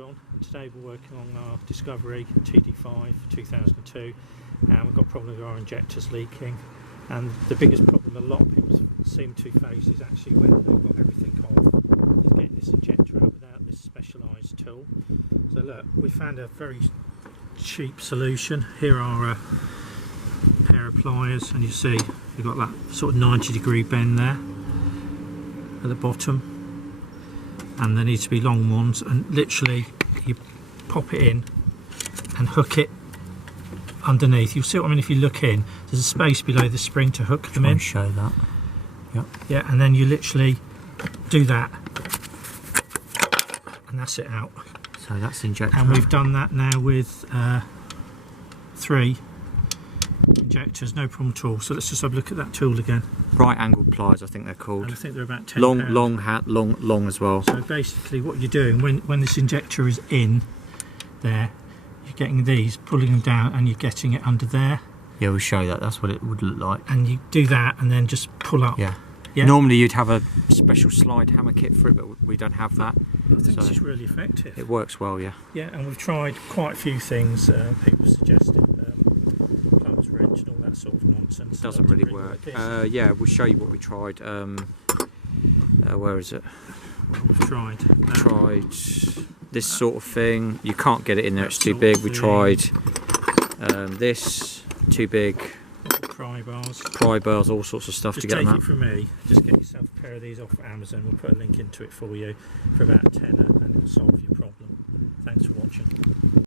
John, and today we're working on our Discovery TD5 2002, and we've got a problem with our injectors leaking. And the biggest problem a lot of people seem to face is actually when they've got everything off, is getting this injector out without this specialised tool. So look, we found a very cheap solution. Here are a pair of pliers, and you see you've got that sort of 90-degree bend there at the bottom, and there needs to be long ones, and literally you pop it in and hook it underneath. You'll see what I mean if you look in. There's a space below the spring to hook them in. Show that. Yep. Yeah, and then you literally do that, and that's it out. So that's the injector. And we've done that now with 3 injectors, no problem at all. So let's just have a look at that tool again. Right angled pliers, I think they're called. And I think they're about 10 pounds. Long as well. So basically what you're doing when this injector is in there, you're getting these, pulling them down, and you're getting it under there. Yeah, we'll show that. That's what it would look like. And you do that and then just pull up. Yeah. Yeah. Normally you'd have a special slide hammer kit for it, but we don't have that. I think this is really effective. It works well, yeah. Yeah, and we've tried quite a few things. People suggested plumber's wrench and all that sort of nonsense. It doesn't really work. Yeah, we'll show you what we tried. Where is it? We've tried. Tried this sort of thing. You can't get it in there, it's too big. We tried this, too big. Pry bars, all sorts of stuff just to get them out. Just take it from me, just get yourself a pair of these off Amazon. We'll put a link into it for you for about £10 and it'll solve your problem. Thanks for watching.